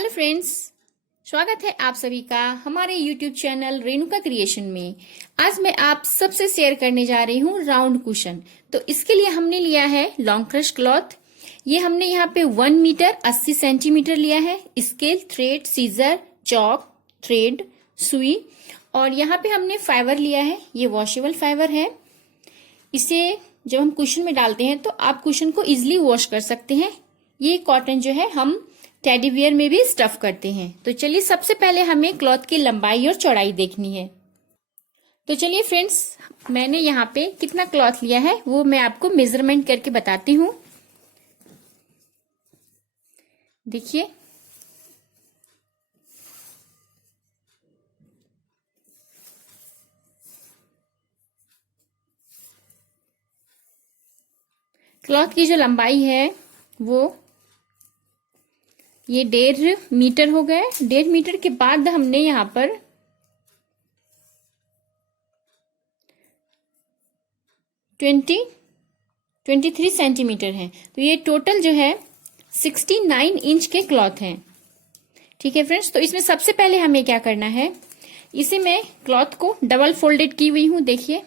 Hello friends, स्वागत है आप सभी का हमारे यूट्यूब चैनल रेणुका क्रिएशन में। आज मैं आप सबसे शेयर करने जा रही हूँ राउंड कुशन। तो इसके लिए हमने लिया है लॉन्ग क्रश क्लॉथ। ये हमने यहाँ पे 1 मीटर 80 सेंटीमीटर लिया है। Scale, thread, scissor, chalk, thread, सुई और यहाँ पे हमने फाइबर लिया है। ये वॉशेबल फाइबर है। इसे जब हम कुशन में डालते हैं तो आप कुशन को इजिली वॉश कर सकते हैं। ये कॉटन जो है हम टेडी बियर में भी स्टफ करते हैं। तो चलिए सबसे पहले हमें क्लॉथ की लंबाई और चौड़ाई देखनी है। तो चलिए फ्रेंड्स, मैंने यहाँ पे कितना क्लॉथ लिया है वो मैं आपको मेजरमेंट करके बताती हूँ। देखिए, क्लॉथ की जो लंबाई है वो ये 1.5 मीटर हो गए। 1.5 मीटर के बाद हमने यहाँ पर 23 सेंटीमीटर है। तो ये टोटल जो है 69 इंच के क्लॉथ हैं। ठीक है फ्रेंड्स, तो इसमें सबसे पहले हमें क्या करना है, इसे मैं क्लॉथ को डबल फोल्डेड की हुई हूं। देखिए,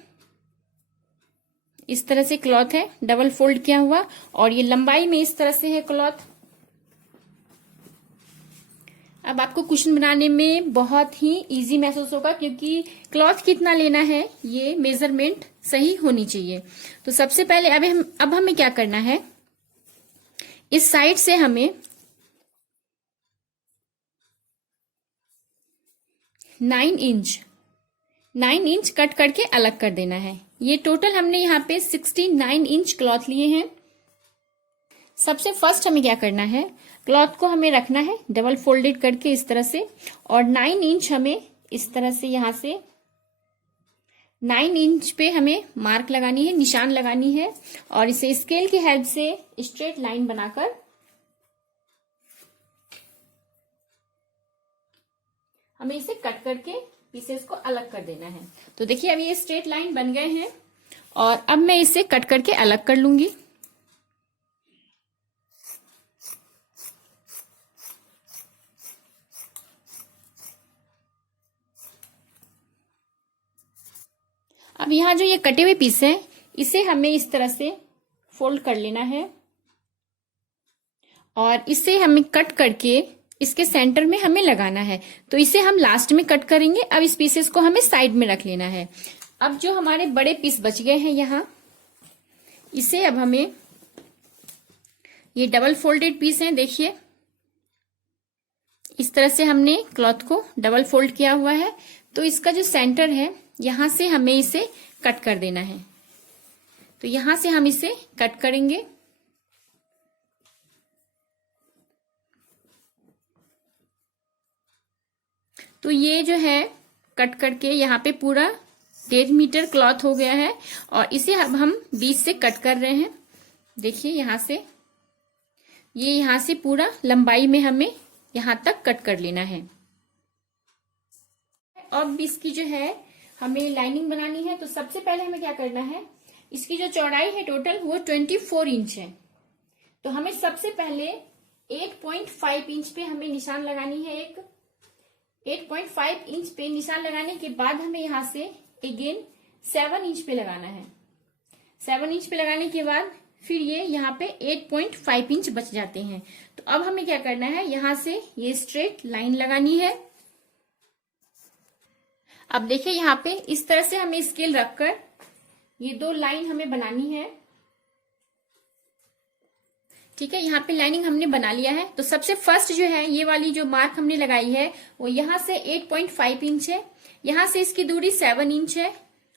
इस तरह से क्लॉथ है, डबल फोल्ड किया हुआ, और ये लंबाई में इस तरह से है क्लॉथ। अब आपको कुशन बनाने में बहुत ही इजी महसूस होगा, क्योंकि क्लॉथ कितना लेना है ये मेजरमेंट सही होनी चाहिए। तो सबसे पहले अब हमें क्या करना है, इस साइड से हमें 9 इंच कट करके अलग कर देना है। ये टोटल हमने यहाँ पे 69 इंच क्लॉथ लिए हैं। सबसे फर्स्ट हमें क्या करना है, क्लॉथ को हमें रखना है डबल फोल्डेड करके इस तरह से, और 9 इंच हमें इस तरह से यहां से 9 इंच पे हमें मार्क लगानी है, निशान लगानी है, और इसे स्केल की हेल्प से स्ट्रेट लाइन बनाकर हमें इसे कट करके पीसेस को अलग कर देना है। तो देखिए, अब ये स्ट्रेट लाइन बन गए हैं और अब मैं इसे कट करके अलग कर लूंगी। अब यहाँ जो ये कटे हुए पीस हैं इसे हमें इस तरह से फोल्ड कर लेना है, और इसे हमें कट करके इसके सेंटर में हमें लगाना है। तो इसे हम लास्ट में कट करेंगे। अब इस पीसेस को हमें साइड में रख लेना है। अब जो हमारे बड़े पीस बच गए हैं यहाँ, इसे अब हमें, ये डबल फोल्डेड पीस हैं, देखिए इस तरह से हमने क्लॉथ को डबल फोल्ड किया हुआ है। तो इसका जो सेंटर है यहां से हमें इसे कट कर देना है। तो यहां से हम इसे कट करेंगे। तो ये जो है कट करके यहाँ पे पूरा 1.5 मीटर क्लॉथ हो गया है, और इसे अब हम बीच से कट कर रहे हैं। देखिए, यहां से ये यहां से पूरा लंबाई में हमें यहां तक कट कर लेना है। अब इसकी जो है हमें लाइनिंग बनानी है। तो सबसे पहले हमें क्या करना है, इसकी जो चौड़ाई है टोटल वो 24 इंच है। तो हमें सबसे पहले 8.5 इंच पे हमें निशान लगानी है। 8.5 इंच पे निशान लगाने के बाद हमें यहां से अगेन 7 इंच पे लगाना है। 7 इंच पे लगाने के बाद फिर ये यहाँ पे 8.5 इंच बच जाते हैं। तो अब हमें क्या करना है, यहां से ये स्ट्रेट लाइन लगानी है। अब देखिए, यहाँ पे इस तरह से हमें स्केल रखकर ये 2 लाइन हमें बनानी है। ठीक है, यहाँ पे लाइनिंग हमने बना लिया है। तो सबसे फर्स्ट जो है ये वाली जो मार्क हमने लगाई है वो यहाँ से 8.5 इंच है, यहाँ से इसकी दूरी 7 इंच है,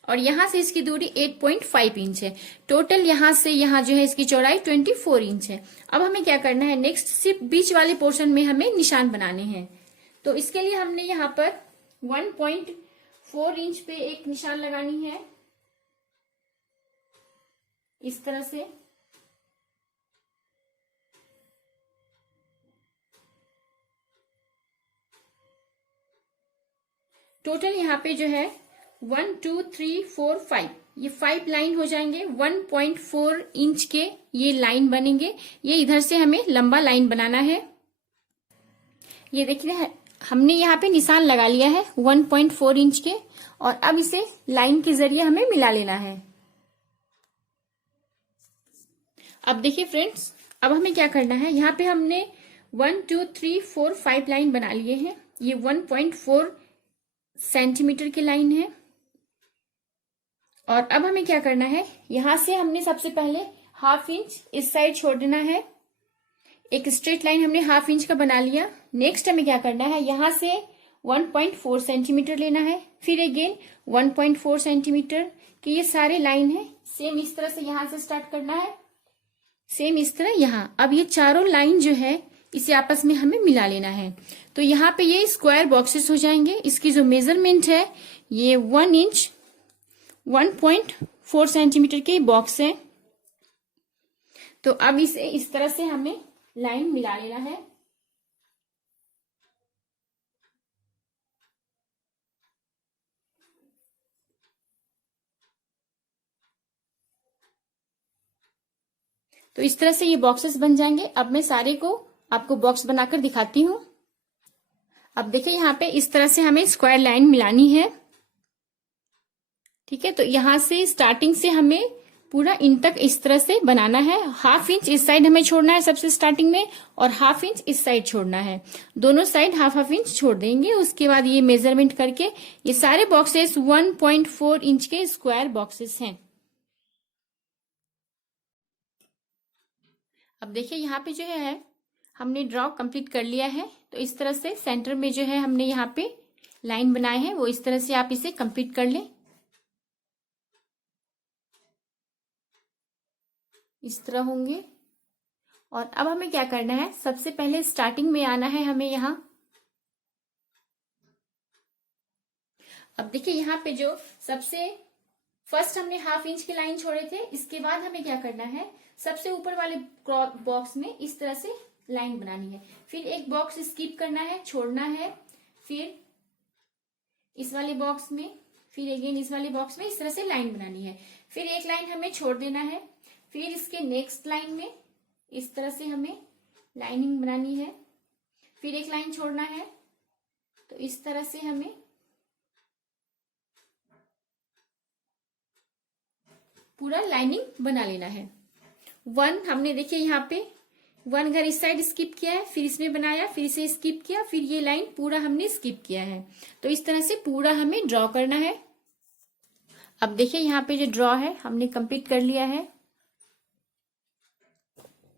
और यहाँ से इसकी दूरी 8.5 इंच है। टोटल यहाँ से यहाँ जो है इसकी चौड़ाई 24 इंच है। अब हमें क्या करना है, नेक्स्ट सिर्फ बीच वाले पोर्शन में हमें निशान बनाने हैं। तो इसके लिए हमने यहाँ पर 1.4 इंच पे एक निशान लगानी है, इस तरह से। टोटल यहाँ पे जो है 1 2 3 4 5, ये 5 लाइन हो जाएंगे। 1.4 इंच के ये लाइन बनेंगे। ये इधर से हमें लंबा लाइन बनाना है। ये देखिए हमने यहाँ पे निशान लगा लिया है 1.4 इंच के, और अब इसे लाइन के जरिए हमें मिला लेना है। अब देखिए फ्रेंड्स, अब हमें क्या करना है, यहाँ पे हमने 1 2 3 4 5 लाइन बना लिए हैं। ये 1.4 सेंटीमीटर की लाइन है। और अब हमें क्या करना है, यहां से हमने सबसे पहले ½ इंच इस साइड छोड़ देना है। एक स्ट्रेट लाइन हमने ½ इंच का बना लिया। नेक्स्ट हमें क्या करना है, यहां से 1.4 सेंटीमीटर लेना है, फिर अगेन 1.4 सेंटीमीटर की ये सारे लाइन है। सेम इस तरह से यहां से स्टार्ट करना है, सेम इस तरह यहां। अब ये चारों लाइन जो है इसे आपस में हमें मिला लेना है। तो यहाँ पे ये स्क्वायर बॉक्सेस हो जाएंगे। इसकी जो मेजरमेंट है ये 1 इंच 1.4 सेंटीमीटर के बॉक्स है। तो अब इसे इस तरह से हमें लाइन मिला लेना है। तो इस तरह से ये बॉक्सेस बन जाएंगे। अब मैं सारे को आपको बॉक्स बनाकर दिखाती हूँ। अब देखिए यहाँ पे इस तरह से हमें स्क्वायर लाइन मिलानी है, ठीक है। तो यहां से स्टार्टिंग से हमें पूरा इन तक इस तरह से बनाना है। ½ इंच इस साइड हमें छोड़ना है सबसे स्टार्टिंग में, और ½ इंच इस साइड छोड़ना है। दोनों साइड ½ इंच छोड़ देंगे। उसके बाद ये मेजरमेंट करके ये सारे बॉक्सेस 1.4 इंच के स्क्वायर बॉक्सेस हैं। अब देखिए यहाँ पे जो है हमने ड्रॉ कंप्लीट कर लिया है। तो इस तरह से सेंटर में जो है हमने यहाँ पे लाइन बनाए हैं, वो इस तरह से आप इसे कंप्लीट कर लें। इस तरह होंगे। और अब हमें क्या करना है, सबसे पहले स्टार्टिंग में आना है हमें यहां। अब देखिए यहाँ पे जो सबसे फर्स्ट हमने ½ इंच की लाइन छोड़े थे, इसके बाद हमें क्या करना है, सबसे ऊपर वाले बॉक्स में इस तरह से लाइन बनानी है। फिर एक बॉक्स स्किप करना है, छोड़ना है, फिर इस वाले बॉक्स में, फिर अगेन इस वाले बॉक्स में इस तरह से लाइन बनानी है। फिर एक लाइन हमें छोड़ देना है, फिर इसके नेक्स्ट लाइन में इस तरह से हमें लाइनिंग बनानी है। फिर एक लाइन छोड़ना है। तो इस तरह से हमें पूरा लाइनिंग बना लेना है। 1 हमने देखिए यहाँ पे 1 घर इस साइड स्किप किया है, फिर इसमें बनाया, फिर इसे स्किप किया, फिर ये लाइन पूरा हमने स्किप किया है। तो इस तरह से पूरा हमें ड्रॉ करना है। अब देखिए यहाँ पे जो ड्रॉ है हमने कंप्लीट कर लिया है।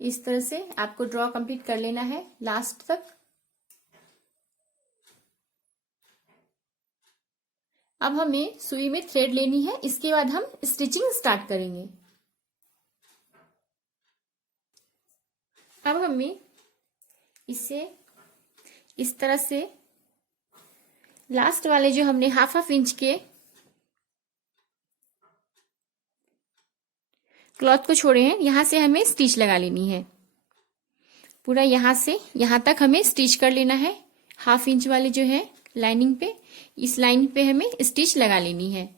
इस तरह से आपको ड्रॉ कंप्लीट कर लेना है लास्ट तक। अब हमें सुई में थ्रेड लेनी है, इसके बाद हम स्टिचिंग स्टार्ट करेंगे। अब हमें इसे इस तरह से लास्ट वाले जो हमने ½ इंच के क्लॉथ को छोड़े हैं, यहां से हमें स्टिच लगा लेनी है। पूरा यहां से यहां तक हमें स्टिच कर लेना है। ½ इंच वाले जो है लाइनिंग पे, इस लाइन पे हमें स्टिच लगा लेनी है।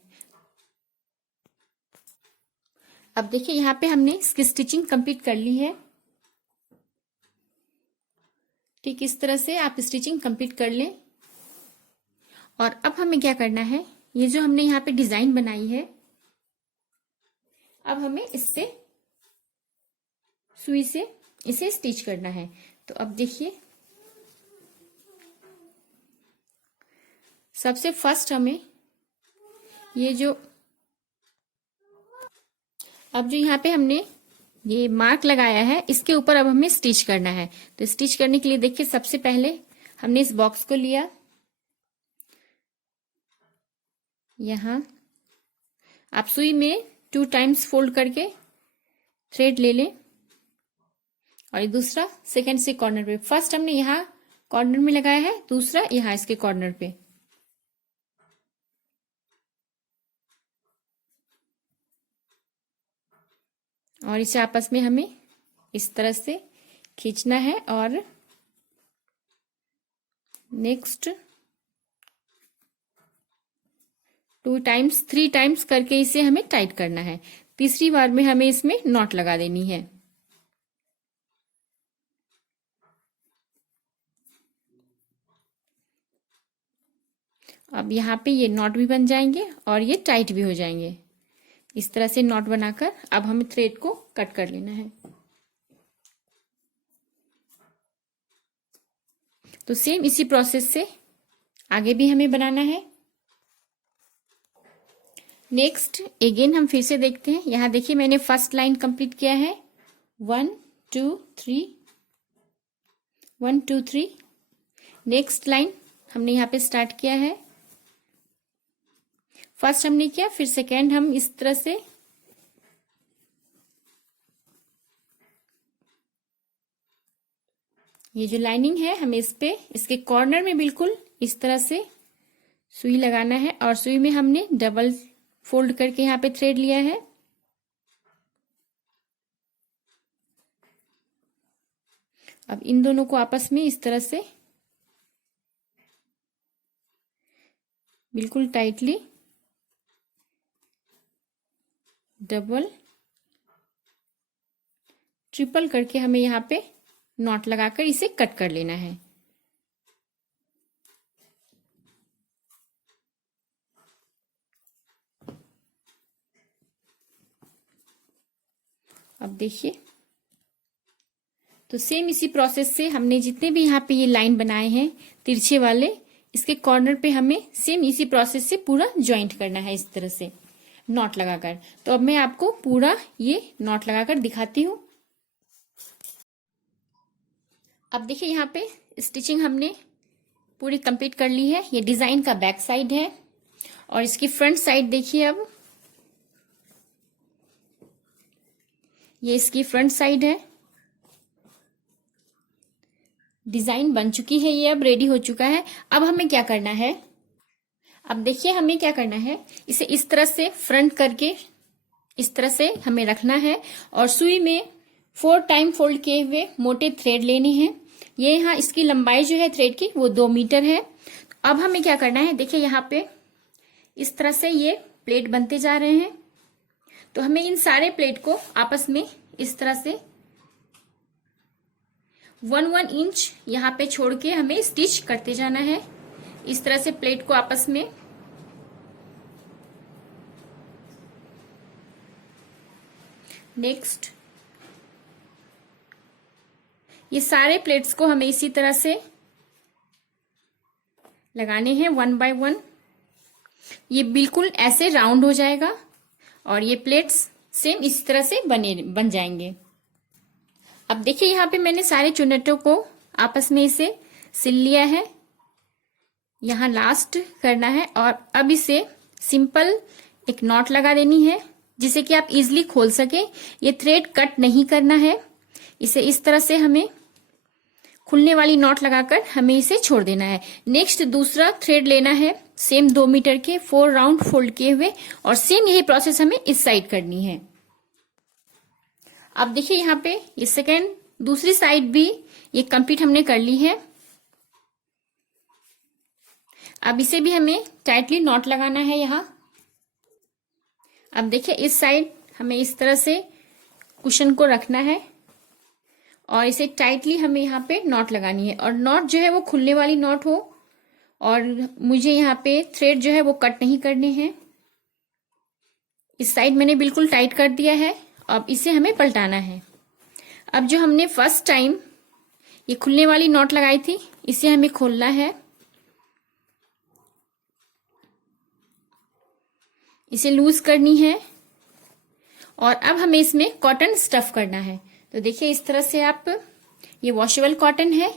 अब देखिए यहाँ पे हमने इसकी स्टिचिंग कंप्लीट कर ली है। ठीक इस तरह से आप स्टिचिंग कंप्लीट कर लें। और अब हमें क्या करना है, ये जो हमने यहाँ पे डिजाइन बनाई है, अब हमें इस पे सुई से इसे स्टिच करना है। तो अब देखिए सबसे फर्स्ट हमें ये जो अब जो यहाँ पे हमने ये मार्क लगाया है, इसके ऊपर अब हमें स्टिच करना है। तो स्टिच करने के लिए देखिए सबसे पहले हमने इस बॉक्स को लिया, यहां आप सुई में 2 टाइम्स फोल्ड करके थ्रेड ले लें, और ये दूसरा सेकंड से कॉर्नर पे, फर्स्ट हमने यहाँ कॉर्नर में लगाया है, दूसरा यहाँ इसके कॉर्नर पे। और इसे आपस में हमें इस तरह से खींचना है, और नेक्स्ट 2 टाइम्स 3 टाइम्स करके इसे हमें टाइट करना है। तीसरी बार में हमें इसमें नॉट लगा देनी है। अब यहाँ पे ये नॉट भी बन जाएंगे और ये टाइट भी हो जाएंगे। इस तरह से नॉट बनाकर अब हमें थ्रेड को कट कर लेना है। तो सेम इसी प्रोसेस से आगे भी हमें बनाना है। नेक्स्ट अगेन हम फिर से देखते हैं। यहाँ देखिए मैंने फर्स्ट लाइन कंप्लीट किया है, 1 2 3 1 2 3। नेक्स्ट लाइन हमने यहाँ पे स्टार्ट किया है, फर्स्ट हमने किया, फिर सेकेंड हम इस तरह से ये जो लाइनिंग है हमें इस पे इसके कॉर्नर में बिल्कुल इस तरह से सुई लगाना है और सुई में हमने डबल फोल्ड करके यहाँ पे थ्रेड लिया है। अब इन दोनों को आपस में इस तरह से बिल्कुल टाइटली डबल ट्रिपल करके हमें यहाँ पे नॉट लगाकर इसे कट कर लेना है। अब देखिए, तो सेम इसी प्रोसेस से हमने जितने भी यहाँ पे ये लाइन बनाए हैं तिरछे वाले, इसके कॉर्नर पे हमें सेम इसी प्रोसेस से पूरा ज्वाइंट करना है इस तरह से नॉट लगाकर। तो अब मैं आपको पूरा ये नॉट लगाकर दिखाती हूँ। अब देखिए यहाँ पे स्टिचिंग हमने पूरी कंप्लीट कर ली है। ये डिजाइन का बैक साइड है और इसकी फ्रंट साइड देखिए। अब ये इसकी फ्रंट साइड है, डिजाइन बन चुकी है, ये अब रेडी हो चुका है। अब हमें क्या करना है, अब देखिए हमें क्या करना है, इसे इस तरह से फ्रंट करके इस तरह से हमें रखना है और सुई में 4 टाइम फोल्ड किए हुए मोटे थ्रेड लेने हैं। ये यहाँ इसकी लंबाई जो है थ्रेड की वो 2 मीटर है। अब हमें क्या करना है, देखिए यहाँ पे इस तरह से ये प्लेट बनते जा रहे हैं। तो हमें इन सारे प्लेट को आपस में इस तरह से 1 इंच यहाँ पे छोड़ के हमें स्टिच करते जाना है। इस तरह से प्लेट को आपस में नेक्स्ट ये सारे प्लेट्स को हमें इसी तरह से लगाने हैं 1 बाय 1। ये बिल्कुल ऐसे राउंड हो जाएगा और ये प्लेट्स सेम इस तरह से बन जाएंगे। अब देखिए यहाँ पे मैंने सारे चुन्नटों को आपस में इसे सिल लिया है। यहाँ लास्ट करना है और अब इसे सिंपल एक नॉट लगा देनी है जिसे कि आप इजीली खोल सके। ये थ्रेड कट नहीं करना है, इसे इस तरह से हमें खुलने वाली नॉट लगाकर हमें इसे छोड़ देना है। नेक्स्ट दूसरा थ्रेड लेना है सेम 2 मीटर के 4 राउंड फोल्ड किए हुए और सेम यही प्रोसेस हमें इस साइड करनी है। अब देखिए यहाँ पे ये सेकेंड दूसरी साइड भी ये कंप्लीट हमने कर ली है। अब इसे भी हमें टाइटली नॉट लगाना है यहाँ। अब देखिए इस साइड हमें इस तरह से कुशन को रखना है और इसे टाइटली हमें यहाँ पे नॉट लगानी है और नॉट जो है वो खुलने वाली नॉट हो और मुझे यहाँ पे थ्रेड जो है वो कट नहीं करने हैं। इस साइड मैंने बिल्कुल टाइट कर दिया है। अब इसे हमें पलटाना है। अब जो हमने फर्स्ट टाइम ये खुलने वाली नॉट लगाई थी इसे हमें खोलना है, इसे लूज करनी है और अब हमें इसमें कॉटन स्टफ करना है। तो देखिए इस तरह से आप, ये वॉशेबल कॉटन है,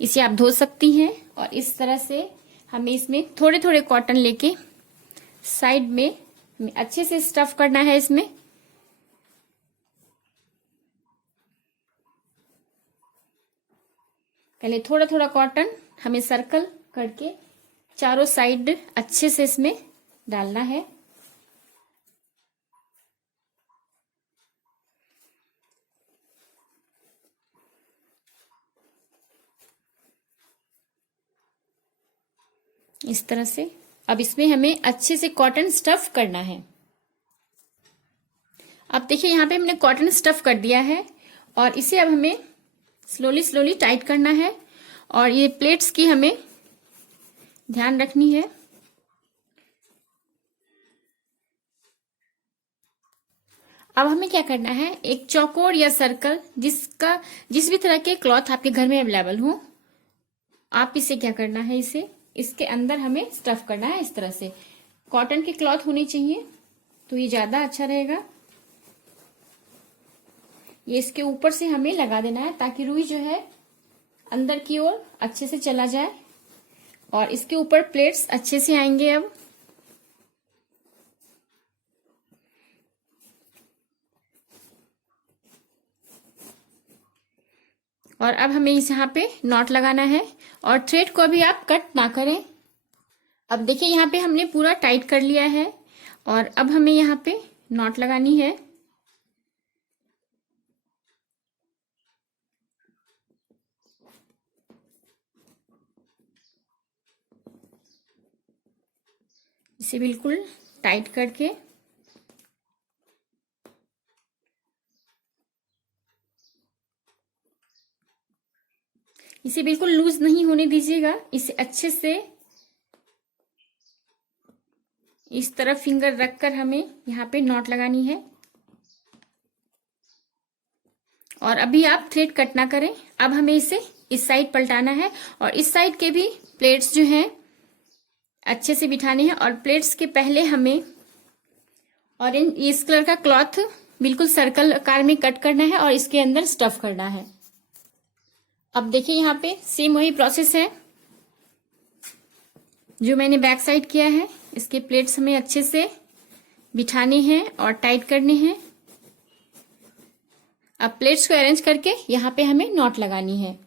इसे आप धो सकती हैं और इस तरह से हमें इसमें थोड़े थोड़े कॉटन लेके साइड में हमें अच्छे से स्टफ करना है। इसमें पहले थोड़ा थोड़ा कॉटन हमें सर्कल करके चारों साइड अच्छे से इसमें डालना है। इस तरह से अब इसमें हमें अच्छे से कॉटन स्टफ करना है। अब देखिए यहाँ पे हमने कॉटन स्टफ कर दिया है और इसे अब हमें स्लोली स्लोली टाइट करना है और ये प्लेट्स की हमें ध्यान रखनी है। अब हमें क्या करना है, एक चौकोर या सर्कल, जिस भी तरह के क्लॉथ आपके घर में अवेलेबल हो, आप इसे क्या करना है, इसे इसके अंदर हमें स्टफ करना है। इस तरह से कॉटन के क्लॉथ होने चाहिए तो ये ज्यादा अच्छा रहेगा। ये इसके ऊपर से हमें लगा देना है ताकि रुई जो है अंदर की ओर अच्छे से चला जाए और इसके ऊपर प्लेट्स अच्छे से आएंगे। अब और अब हमें इस यहाँ पे नॉट लगाना है और थ्रेड को अभी आप कट ना करें। अब देखिए यहाँ पे हमने पूरा टाइट कर लिया है और अब हमें यहाँ पे नॉट लगानी है। इसे बिल्कुल टाइट करके इसे बिल्कुल लूज नहीं होने दीजिएगा। इसे अच्छे से इस तरफ फिंगर रखकर हमें यहाँ पे नॉट लगानी है। और अभी आप थ्रेड कट ना करें। अब हमें इसे इस साइड पलटाना है और इस साइड के भी प्लेट्स जो हैं अच्छे से बिठाने हैं। और प्लेट्स के पहले हमें ऑरेंज इस कलर का क्लॉथ बिल्कुल सर्कल आकार में कट करना है और इसके अंदर स्टफ करना है। अब देखिए यहाँ पे सेम वही प्रोसेस है जो मैंने बैक साइड किया है। इसके प्लेट्स हमें अच्छे से बिठाने हैं और टाइट करने हैं। अब प्लेट्स को अरेंज करके यहाँ पे हमें नॉट लगानी है।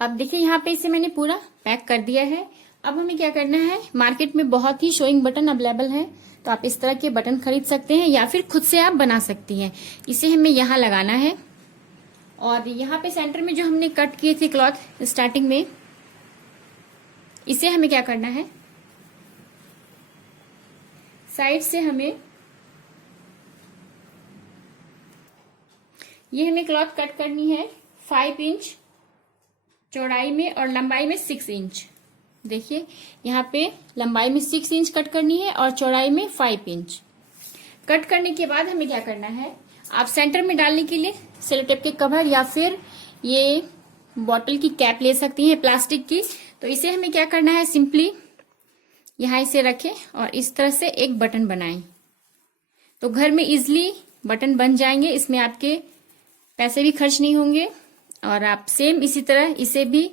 अब देखिए यहाँ पे इसे मैंने पूरा पैक कर दिया है। अब हमें क्या करना है, मार्केट में बहुत ही शोइंग बटन अवेलेबल है तो आप इस तरह के बटन खरीद सकते हैं या फिर खुद से आप बना सकती हैं। इसे हमें यहाँ लगाना है और यहाँ पे सेंटर में जो हमने कट किए थे क्लॉथ स्टार्टिंग में, इसे हमें क्या करना है, साइड से हमें ये हमें क्लॉथ कट करनी है 5 इंच चौड़ाई में और लंबाई में 6 इंच। देखिए यहाँ पे लंबाई में 6 इंच कट करनी है और चौड़ाई में 5 इंच। कट करने के बाद हमें क्या करना है, आप सेंटर में डालने के लिए सेलो टेप के कवर या फिर ये बॉटल की कैप ले सकती हैं प्लास्टिक की। तो इसे हमें क्या करना है, सिंपली यहाँ इसे रखें और इस तरह से एक बटन बनाएं तो घर में इजीली बटन बन जाएंगे। इसमें आपके पैसे भी खर्च नहीं होंगे और आप सेम इसी तरह इसे भी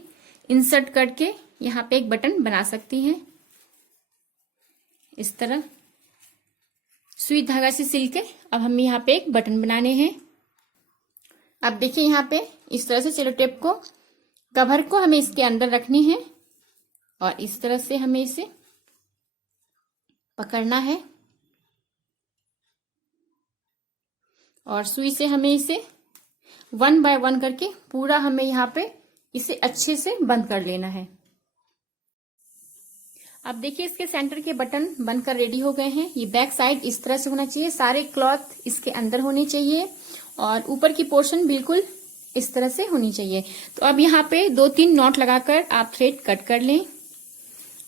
इंसर्ट करके यहाँ पे एक बटन बना सकती हैं। इस तरह सुई धागा से सिल के अब हमें यहाँ पे एक बटन बनाने हैं। अब देखिए यहाँ पे इस तरह से सेलो टेप को कवर को हमें इसके अंदर रखने हैं और इस तरह से हमें इसे पकड़ना है और सुई से हमें इसे 1 बाय 1 करके पूरा हमें यहाँ पे इसे अच्छे से बंद कर लेना है। अब देखिए इसके सेंटर के बटन बनकर रेडी हो गए हैं। ये बैक साइड इस तरह से होना चाहिए, सारे क्लॉथ इसके अंदर होने चाहिए और ऊपर की पोर्शन बिल्कुल इस तरह से होनी चाहिए। तो अब यहाँ पे 2-3 नॉट लगाकर आप थ्रेड कट कर लें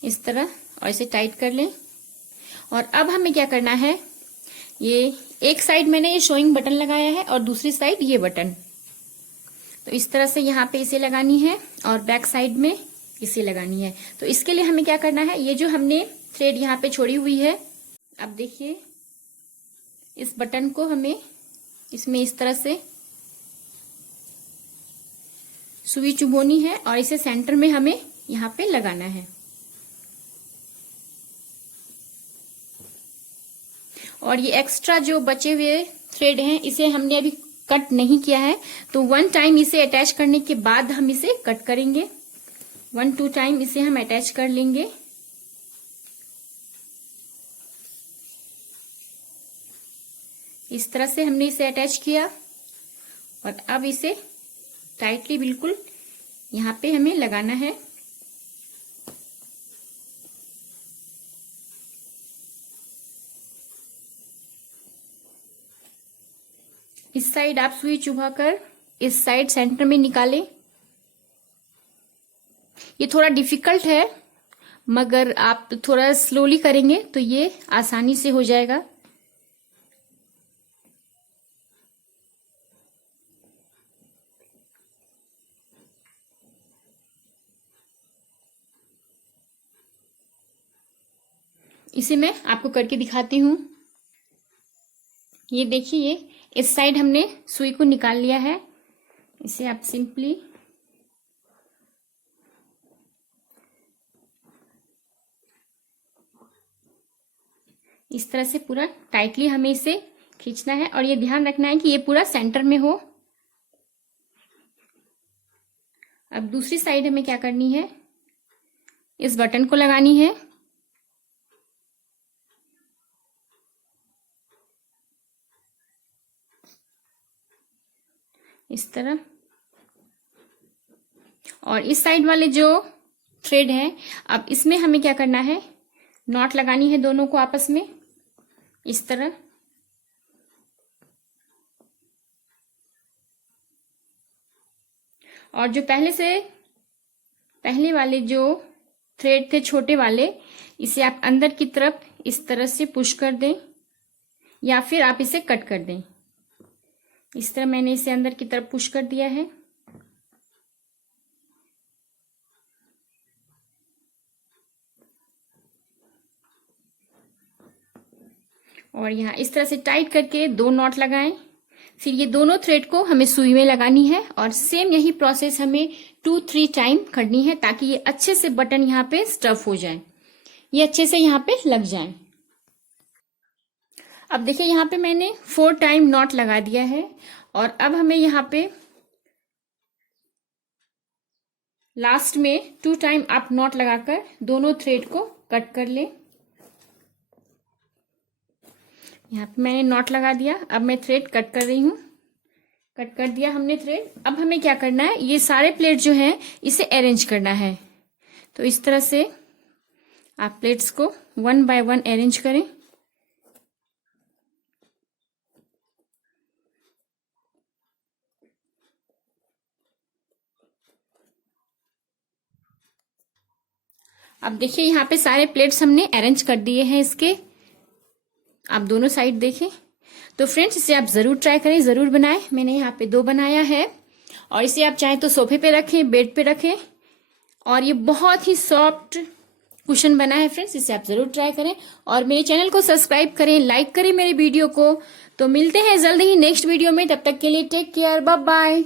इस तरह और इसे टाइट कर लें। और अब हमें क्या करना है, ये एक साइड मैंने ये शोइंग बटन लगाया है और दूसरी साइड ये बटन, तो इस तरह से यहाँ पे इसे लगानी है और बैक साइड में इसे लगानी है। तो इसके लिए हमें क्या करना है, ये जो हमने थ्रेड यहाँ पे छोड़ी हुई है, अब देखिए इस बटन को हमें इसमें इस तरह से सुई चुभोनी है और इसे सेंटर में हमें यहाँ पे लगाना है। और ये एक्स्ट्रा जो बचे हुए थ्रेड हैं इसे हमने अभी कट नहीं किया है, तो 1 टाइम इसे अटैच करने के बाद हम इसे कट करेंगे। 1-2 टाइम इसे हम अटैच कर लेंगे। इस तरह से हमने इसे अटैच किया और अब इसे टाइटली बिल्कुल यहाँ पे हमें लगाना है। इस साइड आप सुई चुभाकर इस साइड सेंटर में निकालें। ये थोड़ा डिफिकल्ट है मगर आप थोड़ा स्लोली करेंगे तो ये आसानी से हो जाएगा। इसे मैं आपको करके दिखाती हूँ। ये देखिए, ये इस साइड हमने सुई को निकाल लिया है। इसे आप सिंपली इस तरह से पूरा टाइटली हमें इसे खींचना है और ये ध्यान रखना है कि ये पूरा सेंटर में हो। अब दूसरी साइड हमें क्या करनी है, इस बटन को लगानी है। इस तरह, और इस साइड वाले जो थ्रेड है, अब इसमें हमें क्या करना है, नॉट लगानी है दोनों को आपस में इस तरह। और जो पहले वाले जो थ्रेड थे छोटे वाले, इसे आप अंदर की तरफ इस तरह से पुश कर दें या फिर आप इसे कट कर दें। इस तरह मैंने इसे अंदर की तरफ पुश कर दिया है। और यहाँ इस तरह से टाइट करके 2 नॉट लगाएं। फिर ये दोनों थ्रेड को हमें सुई में लगानी है और सेम यही प्रोसेस हमें 2-3 टाइम करनी है ताकि ये अच्छे से बटन यहाँ पे स्टफ हो जाए, ये अच्छे से यहाँ पे लग जाए। अब देखिए, यहाँ पे मैंने 4 टाइम नॉट लगा दिया है और अब हमें यहाँ पे लास्ट में 2 टाइम आप नॉट लगाकर दोनों थ्रेड को कट कर लें। यहाँ पे मैंने नॉट लगा दिया, अब मैं थ्रेड कट कर रही हूँ। कट कर दिया हमने थ्रेड। अब हमें क्या करना है, ये सारे प्लेट जो हैं इसे अरेंज करना है। तो इस तरह से आप प्लेट्स को 1 बाय 1 अरेंज करें। अब देखिए, यहाँ पे सारे प्लेट्स हमने अरेंज कर दिए हैं इसके। आप दोनों साइड देखें। तो फ्रेंड्स, इसे आप जरूर ट्राई करें, जरूर बनाएं। मैंने यहाँ पे 2 बनाया है और इसे आप चाहें तो सोफे पे रखें, बेड पे रखें और ये बहुत ही सॉफ्ट कुशन बना है फ्रेंड्स। इसे आप जरूर ट्राई करें और मेरे चैनल को सब्सक्राइब करें, लाइक करें मेरे वीडियो को। तो मिलते हैं जल्द ही नेक्स्ट वीडियो में, तब तक के लिए टेक केयर, बाय बाय।